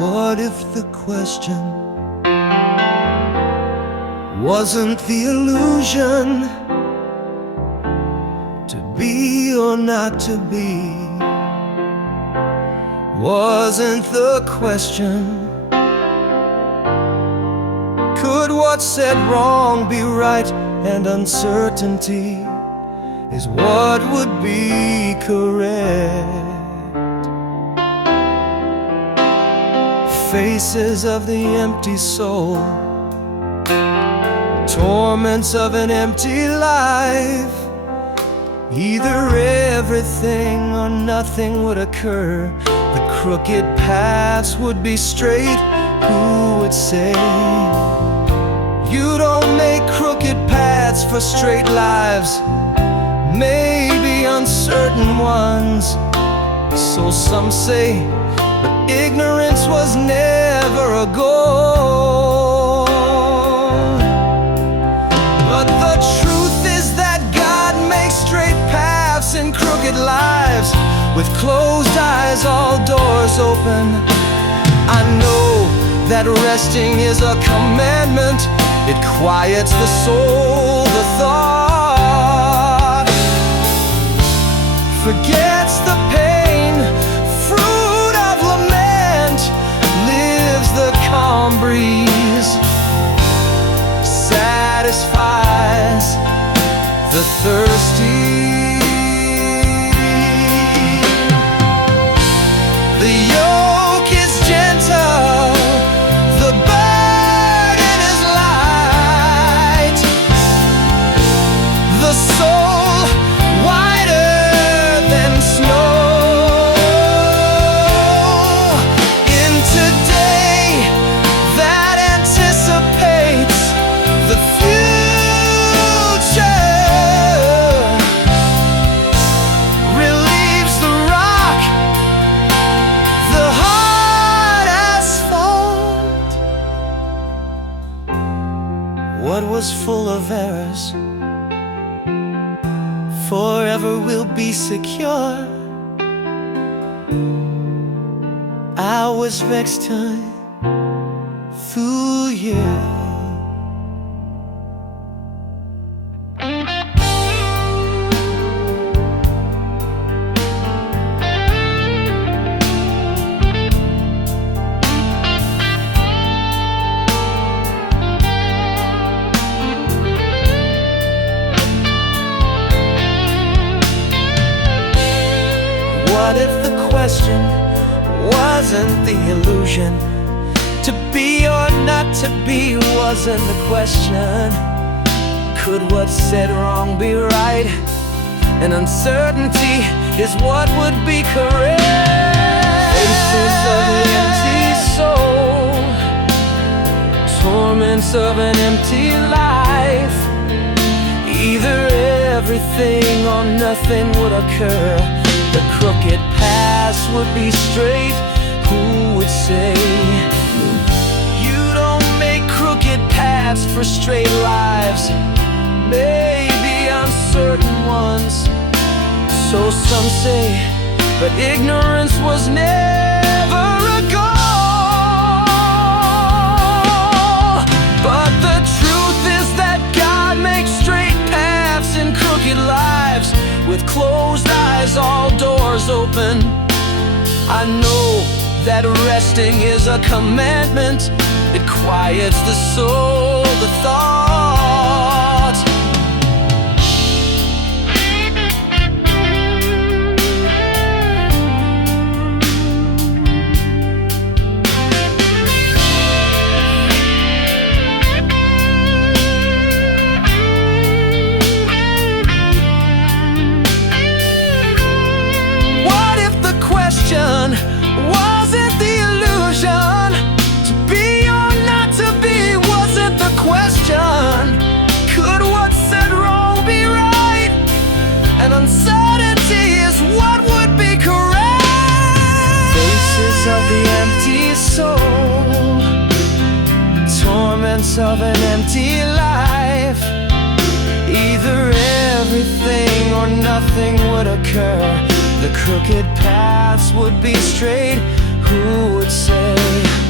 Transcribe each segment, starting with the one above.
What if the question wasn't the illusion to be or not to be? Wasn't the question, could what's said wrong be right? And uncertainty is what would be correct. Faces of the empty soul, torments of an empty life. Either everything or nothing would occur. The crooked paths would be straight. Who would say, you don't make crooked paths for straight lives? Maybe uncertain ones, so some say, but ignorance was never a goal. But the truth is that God makes straight paths in crooked lives. With closed eyes, all doors open. I know that resting is a commandment. It quiets the soul, the thought forgets the pain, fruit of lament, lives the calm breeze, satisfies the thirsty. The yoke is gentle, the burden is light, the soul whiter than snow. In today that anticipates the future, relieves the rock, the hard asphalt. What was full of errors forever will be secure. I was vexed time through you. What if the question wasn't the illusion? To be or not to be wasn't the question. Could what's said wrong be right? And uncertainty is what would be correct. Faces of an empty soul, torments of an empty life. Either everything or nothing would occur. The crooked paths would be straight. Who would say, you don't make crooked paths for straight lives? Maybe uncertain ones, so some say, but ignorance was never a goal. But the truth is that God makes straight paths in crooked lives. With closed eyes, all doors open. I know that resting is a commandment. It quiets the soul, the thought. Wasn't the illusion? To be or not to be wasn't the question. Could what's said wrong be right? And uncertainty is what would be correct. Faces of the empty soul, torments of an empty life. Either everything or nothing would occur. The crooked paths would be straight. Who would say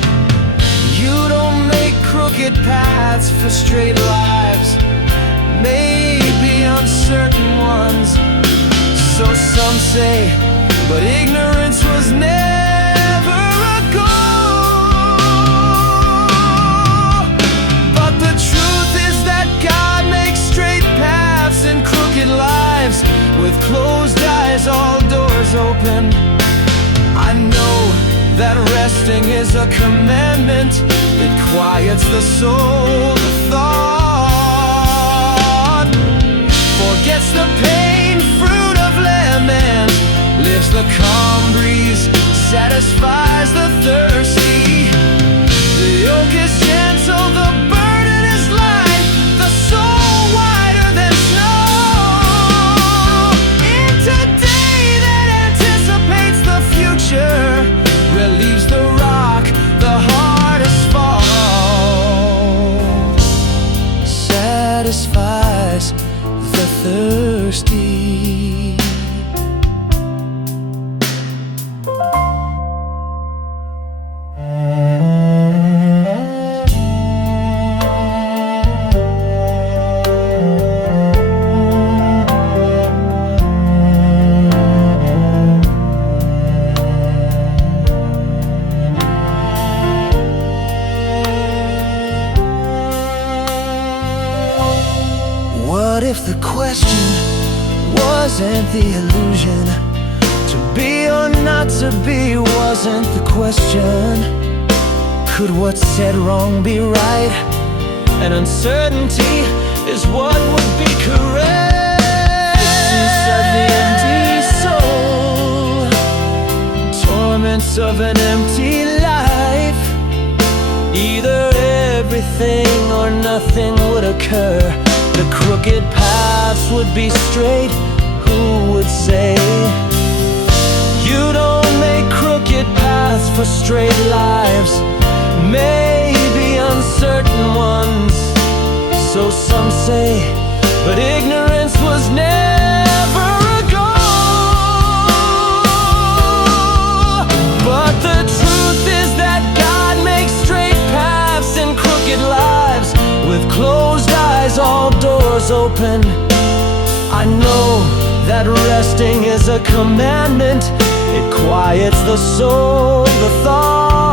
crooked paths for straight lives, maybe uncertain ones. So some say, but ignorance was never a goal. But the truth is that God makes straight paths and crooked lives. With closed eyes, all doors open. I know that resting is a commandment. It quiets the soul, the thought, forgets the pain, fruit of lament, lives the calm breeze, satisfies the thirsty. The yoke is gentle, the burden is light, the soul wider than snow. Into day that anticipates the future, relieves the rock, the hardest fall, satisfies the thirsty. What if the question wasn't the illusion? To be or not to be wasn't the question. Could what's said wrong be right? And uncertainty is what would be correct. This of the empty soul, torments of an empty life. Either everything or nothing would occur. The crooked paths would be straight. Who would say? You don't make crooked paths for straight lives, maybe uncertain ones. So some say, but ignorance was never a goal. But the truth is that God makes straight paths and crooked lives. With closed eyes, all doors open. I know that resting is a commandment. It quiets the soul, the thought,